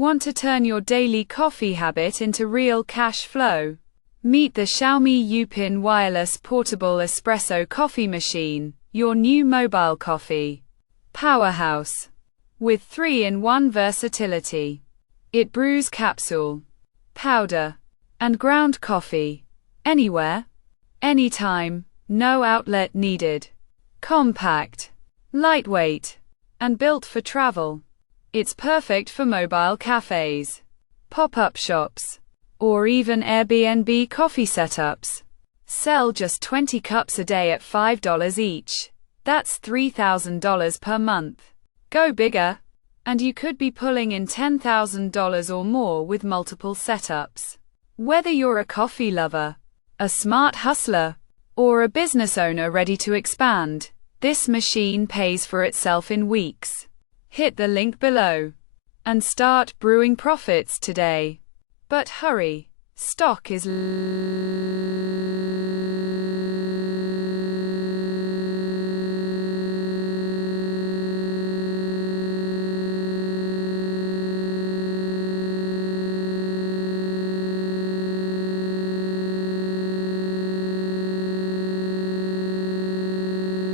Want to turn your daily coffee habit into real cash flow? Meet the Xiaomi Youpin wireless portable espresso coffee machine, your new mobile coffee powerhouse. With 3-in-1 versatility. It brews capsule, powder, and ground coffee. Anywhere, anytime, no outlet needed. Compact, lightweight, and built for travel. It's perfect for mobile cafes, pop-up shops, or even Airbnb coffee setups. Sell just 20 cups a day at $5 each. That's $3,000 per month. Go bigger, and you could be pulling in $10,000 or more with multiple setups. Whether you're a coffee lover, a smart hustler, or a business owner ready to expand, this machine pays for itself in weeks. Hit the link below and start brewing profits today. But hurry, stock is